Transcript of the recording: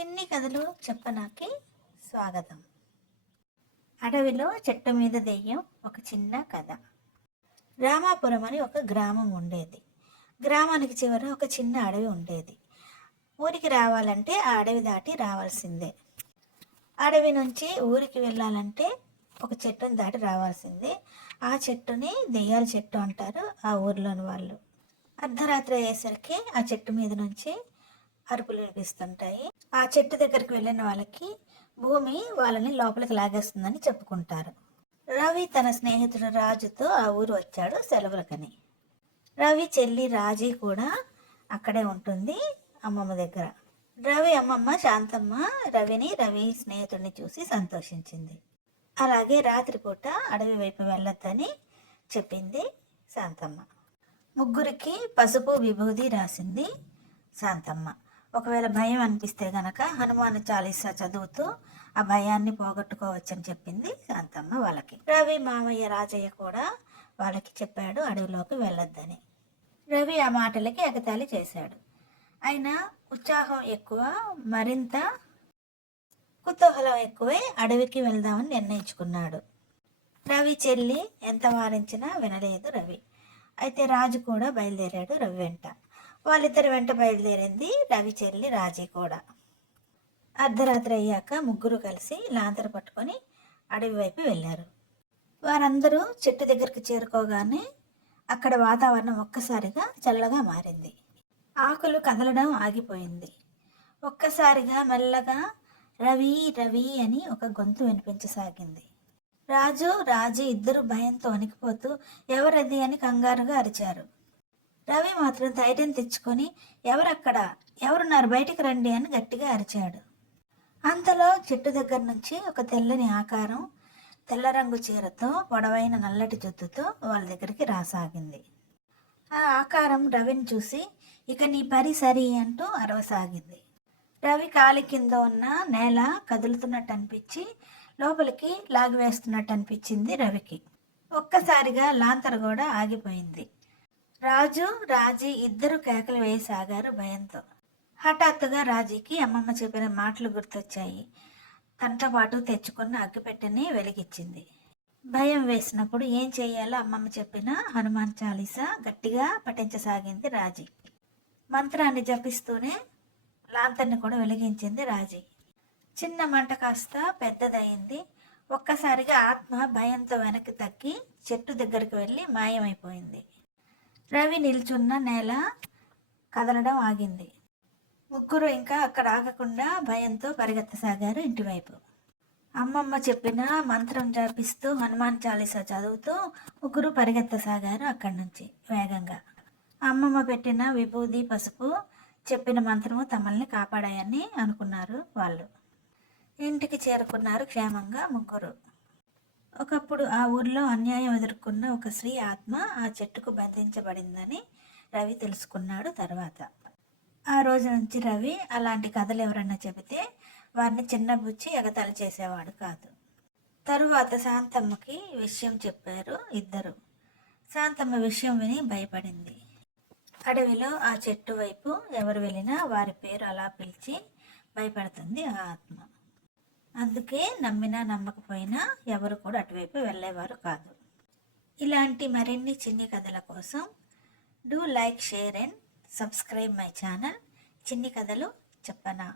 చిన్ని కథలు చెప్పనాకి స్వాగతం. అడవిలో చెట్టు మీద దెయ్యం ఒక చిన్న కథ. రామాపురం అని ఒక గ్రామం ఉండేది. గ్రామానికి చివర ఒక చిన్న అడవి ఉండేది. ఊరికి రావాలంటే ఆ అడవి దాటి రావాల్సిందే. అడవి నుంచి ఊరికి వెళ్ళాలంటే ఒక చెట్టుని దాటి రావాల్సిందే. ఆ చెట్టుని దెయ్యాల చెట్టు అంటారు ఆ ఊర్లోని వాళ్ళు. అర్ధరాత్రి అయ్యేసరికి ఆ చెట్టు మీద నుంచి అరుపులు వినిపిస్తుంటాయి. ఆ చెట్టు దగ్గరికి వెళ్ళిన వాళ్ళకి భూమి వాళ్ళని లోపలికి లాగేస్తుందని చెప్పుకుంటారు. రవి తన స్నేహితుడు రాజుతో ఆ ఊరు వచ్చాడు సెలవులకని. రవి చెల్లి రాజీ కూడా అక్కడే ఉంటుంది అమ్మమ్మ దగ్గర. రవి అమ్మమ్మ శాంతమ్మ రవిని రవి స్నేహితుడిని చూసి సంతోషించింది. అలాగే రాత్రిపూట అడవి వైపు వెళ్ళొద్దని చెప్పింది శాంతమ్మ. ముగ్గురికి పసుపు విభూది రాసింది శాంతమ్మ. ఒకవేళ భయం అనిపిస్తే గనక హనుమాన్ చాలీసా చదువుతూ ఆ భయాన్ని పోగొట్టుకోవచ్చని చెప్పింది శాంతమ్మ వాళ్ళకి. రవి మామయ్య రాజయ్య కూడా వాళ్ళకి చెప్పాడు అడవిలోకి వెళ్ళొద్దని. రవి ఆ మాటలకి ఎగతాళి చేశాడు. అయినా ఉత్సాహం ఎక్కువ మరింత కుతూహలం ఎక్కువై అడవికి వెళ్దామని నిర్ణయించుకున్నాడు. రవి చెల్లి ఎంత వారించినా వినలేదు రవి. అయితే రాజు కూడా బయలుదేరాడు రవి వెంట. వాళ్ళిద్దరి వెంట బయలుదేరింది రవి చెల్లి రాజీ కూడా. అర్ధరాత్రి అయ్యాక ముగ్గురు కలిసి లాంతర పట్టుకొని అడవి వైపు వెళ్ళారు. వారందరూ చెట్టు దగ్గరికి చేరుకోగానే అక్కడ వాతావరణం ఒక్కసారిగా చల్లగా మారింది. ఆకులు కదలడం ఆగిపోయింది. ఒక్కసారిగా మెల్లగా రవి రవి అని ఒక గొంతు వినిపించసాగింది. రాజు రాజు ఇద్దరు భయంతో వణికిపోతూ ఎవరది అని కంగారుగా అరిచారు. రవి మాత్రం ధైర్యం తెచ్చుకొని ఎవరక్కడ? ఎవరున్నారు? బయటికి రండి అని గట్టిగా అరిచాడు. అంతలో చెట్టు దగ్గర నుంచి ఒక తెల్లని ఆకారం తెల్ల రంగు చీరతో పొడవైన నల్లటి జుత్తుతో వాళ్ళ దగ్గరికి రాసాగింది. ఆ ఆకారం రవిని చూసి ఇక నీ పరి సరి అంటూ అరవసాగింది. రవి కాలి కింద ఉన్న నేల కదులుతున్నట్టు అనిపించి లోపలికి లాగివేస్తున్నట్టు అనిపించింది రవికి. ఒక్కసారిగా లాంతర కూడా ఆగిపోయింది. రాజు రాజీ ఇద్దరు కేకలు వేయసాగారు భయంతో. హఠాత్తుగా రాజీకి అమ్మమ్మ చెప్పిన మాటలు గుర్తొచ్చాయి. తనతో పాటు తెచ్చుకున్న అగ్గిపెట్టెని వెలిగించింది. భయం వేసినప్పుడు ఏం చేయాలో అమ్మమ్మ చెప్పిన హనుమాన్ చాలీసా గట్టిగా పఠించసాగింది రాజీ. మంత్రాన్ని జపిస్తూనే లాంతర్ని కూడా వెలిగించింది రాజీ. చిన్న మంట కాస్త పెద్దదయింది. ఒక్కసారిగా ఆత్మ భయంతో వెనక్కి తక్కి చెట్టు దగ్గరికి వెళ్ళి మాయమైపోయింది. రవి నిల్చున్న నేల కదలడం ఆగింది. ముగ్గురు ఇంకా అక్కడ ఆగకుండా భయంతో పరిగెత్తసాగారు ఇంటివైపు. అమ్మమ్మ చెప్పిన మంత్రం జాపిస్తూ హనుమాన్ చాలీసా చదువుతూ ముగ్గురు పరిగెత్తసాగారు అక్కడి నుంచి వేగంగా. అమ్మమ్మ పెట్టిన విభూది పసుపు చెప్పిన మంత్రము తమల్ని కాపాడాయని అనుకున్నారు వాళ్ళు. ఇంటికి చేరుకున్నారు క్షేమంగా ముగ్గురు. ఒకప్పుడు ఆ ఊర్లో అన్యాయం ఎదుర్కొన్న ఒక స్త్రీ ఆత్మ ఆ చెట్టుకు బంధించబడిందని రవి తెలుసుకున్నాడు తర్వాత. ఆ రోజు నుంచి రవి అలాంటి కథలు ఎవరన్నా చెబితే వారిని చిన్నబుచ్చి ఎగతాళి చేసేవాడు కాదు. తరువాత శాంతమ్మకి విషయం చెప్పారు ఇద్దరు. శాంతమ్మ విషయం విని భయపడింది. అడవిలో ఆ చెట్టు వైపు ఎవరు వెళ్ళినా వారి పేరు అలా పిలిచి భయపడుతుంది ఆ ఆత్మ. అందుకే నమ్మినా నమ్మకపోయినా ఎవరు కూడా అటువైపు వెళ్ళేవారు కాదు. ఇలాంటి మరిన్ని చిన్ని కథల కోసం do like share and subscribe my channel. చిన్ని కథలు చెప్పనా?